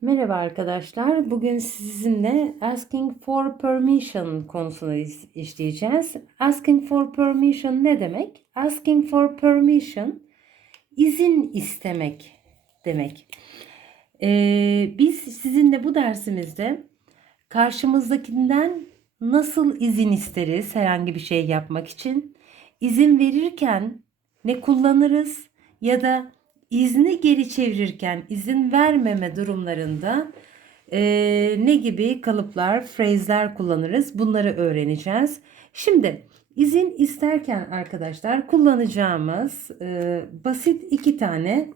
Merhaba arkadaşlar. Bugün sizinle asking for permission konusunu işleyeceğiz. Asking for permission ne demek? Asking for permission izin istemek demek. Ee, biz sizinle bu dersimizde karşımızdakinden nasıl izin isteriz herhangi bir şey yapmak için? İzin verirken ne kullanırız ya da izni geri çevirirken izin vermeme durumlarında eee, ne gibi kalıplar, phrase'ler kullanırız? Bunları öğreneceğiz. Şimdi izin isterken arkadaşlar kullanacağımız eee, basit iki tane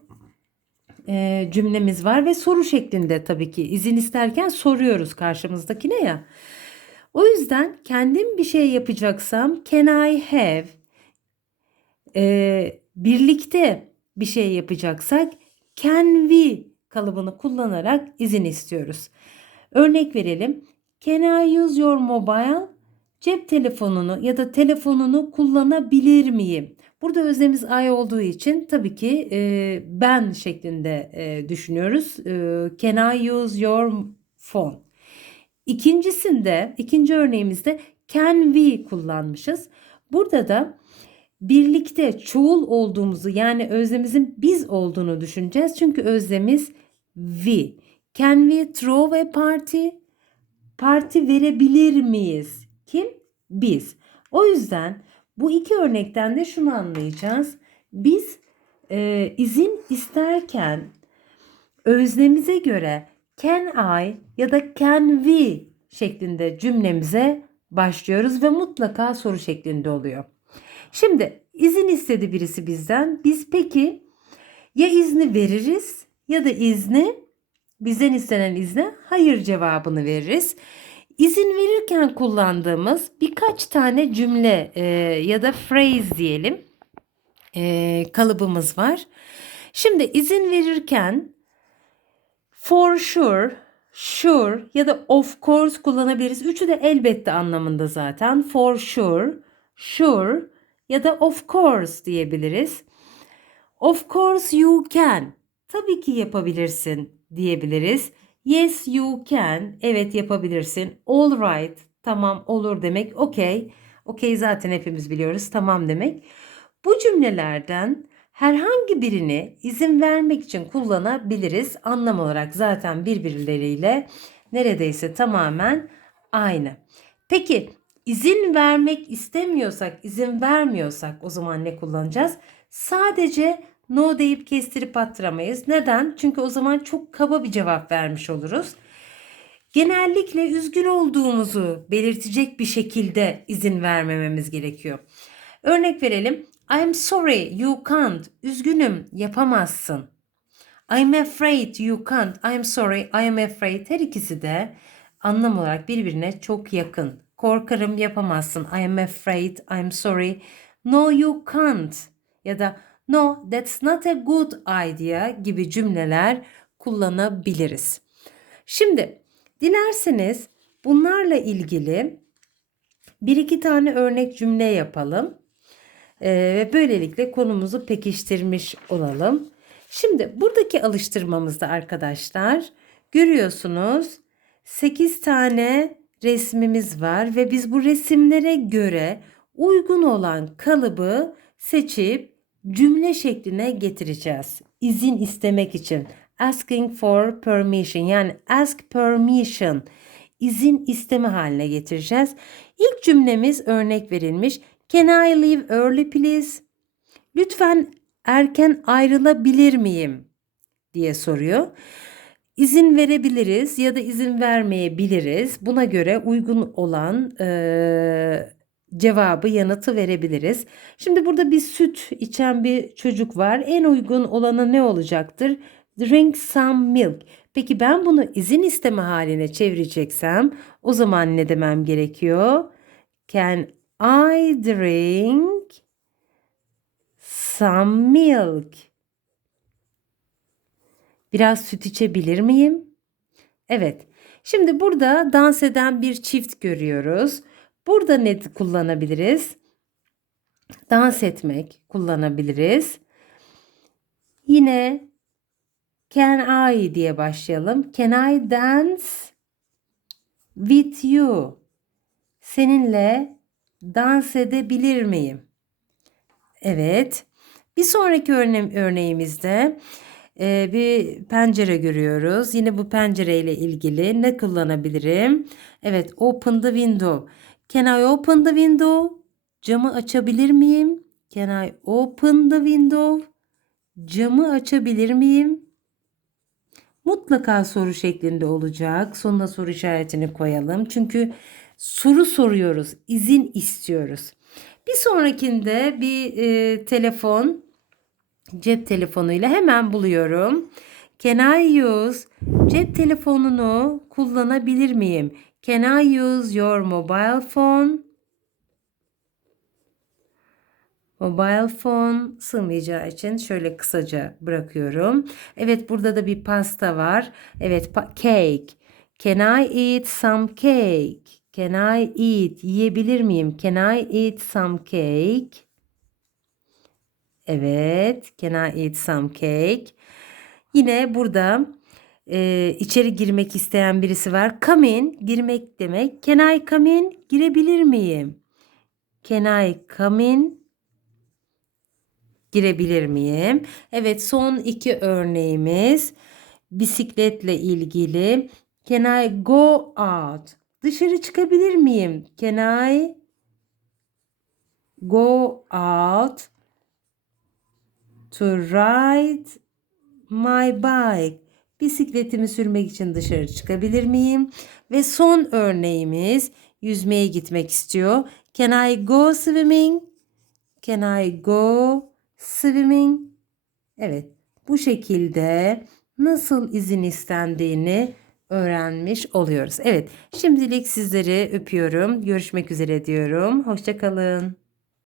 eee, cümlemiz var ve soru şeklinde tabii ki izin isterken soruyoruz karşımızdakine ya. O yüzden kendim bir şey yapacaksam can I have Eee, birlikte bir şey yapacaksak can we kalıbını kullanarak izin istiyoruz. Örnek verelim. Can I use your mobile? Cep telefonunu ya da telefonunu kullanabilir miyim? Burada özlemiz I olduğu için tabii ki e, ben şeklinde e, düşünüyoruz. E, can I use your phone? İkincisinde, ikinci örneğimizde can we kullanmışız. Burada da birlikte çoğul olduğumuzu yani özlemimizin biz olduğunu düşüneceğiz. Çünkü özlemiz we. Can we throw a party? Parti verebilir miyiz? Kim? Biz. O yüzden bu iki örnekten de şunu anlayacağız. Biz e, izin isterken özlemize göre can I ya da can we şeklinde cümlemize başlıyoruz ve mutlaka soru şeklinde oluyor. Şimdi izin istedi birisi bizden. Biz peki ya izni veririz ya da izni bizden istenen izne hayır cevabını veririz. İzin verirken kullandığımız birkaç tane cümle e, ya da phrase diyelim e, kalıbımız var. Şimdi izin verirken for sure, sure ya da of course kullanabiliriz. Üçü de elbette anlamında zaten. For sure, sure ya da of course diyebiliriz. Of course you can. Tabii ki yapabilirsin diyebiliriz. Yes you can. Evet yapabilirsin. All right. Tamam olur demek. Okay. Okay zaten hepimiz biliyoruz. Tamam demek. Bu cümlelerden herhangi birini izin vermek için kullanabiliriz. Anlam olarak zaten birbirleriyle neredeyse tamamen aynı. Peki izin vermek istemiyorsak, izin vermiyorsak o zaman ne kullanacağız? Sadece no deyip kestirip attıramayız. Neden? Çünkü o zaman çok kaba bir cevap vermiş oluruz. Genellikle üzgün olduğumuzu belirtecek bir şekilde izin vermememiz gerekiyor. Örnek verelim. I'm sorry you can't. Üzgünüm yapamazsın. I'm afraid you can't. I'm sorry I am afraid. Her ikisi de anlam olarak birbirine çok yakın. Korkarım yapamazsın. I am afraid. I'm sorry. No you can't. Ya da no that's not a good idea gibi cümleler kullanabiliriz. Şimdi dilerseniz bunlarla ilgili bir iki tane örnek cümle yapalım. Ve böylelikle konumuzu pekiştirmiş olalım. Şimdi buradaki alıştırmamızda arkadaşlar görüyorsunuz 8 tane resmimiz var ve biz bu resimlere göre uygun olan kalıbı seçip cümle şekline getireceğiz. İzin istemek için asking for permission yani ask permission izin isteme haline getireceğiz. İlk cümlemiz örnek verilmiş. Can I leave early please? Lütfen erken ayrılabilir miyim? diye soruyor. İzin verebiliriz ya da izin vermeyebiliriz. Buna göre uygun olan eee, cevabı, yanıtı verebiliriz. Şimdi burada bir süt içen bir çocuk var. En uygun olanı ne olacaktır? Drink some milk. Peki ben bunu izin isteme haline çevireceksem o zaman ne demem gerekiyor? Can I drink some milk? Biraz süt içebilir miyim? Evet. Şimdi burada dans eden bir çift görüyoruz. Burada ne kullanabiliriz? Dans etmek kullanabiliriz. Yine Can I diye başlayalım. Can I dance with you? Seninle dans edebilir miyim? Evet. Bir sonraki örne örneğimizde e, bir pencere görüyoruz. Yine bu pencereyle ilgili ne kullanabilirim? Evet, open the window. Can I open the window? Camı açabilir miyim? Can I open the window? Camı açabilir miyim? Mutlaka soru şeklinde olacak. Sonuna soru işaretini koyalım. Çünkü soru soruyoruz, izin istiyoruz. Bir sonrakinde bir e, telefon, cep telefonuyla hemen buluyorum. Can I use cep telefonunu kullanabilir miyim? Can I use your mobile phone? Mobile phone sığmayacağı için şöyle kısaca bırakıyorum. Evet burada da bir pasta var. Evet cake. Can I eat some cake? Can I eat? Yiyebilir miyim? Can I eat some cake? Evet. Can I eat some cake? Yine burada e, içeri girmek isteyen birisi var. Come in. Girmek demek. Can I come in? Girebilir miyim? Can I come in? girebilir miyim? Evet son iki örneğimiz bisikletle ilgili. Can I go out? Dışarı çıkabilir miyim? Can I go out to ride my bike? Bisikletimi sürmek için dışarı çıkabilir miyim? Ve son örneğimiz yüzmeye gitmek istiyor. Can I go swimming? Can I go swimming. Evet, bu şekilde nasıl izin istendiğini öğrenmiş oluyoruz. Evet, şimdilik sizleri öpüyorum. Görüşmek üzere diyorum. Hoşçakalın.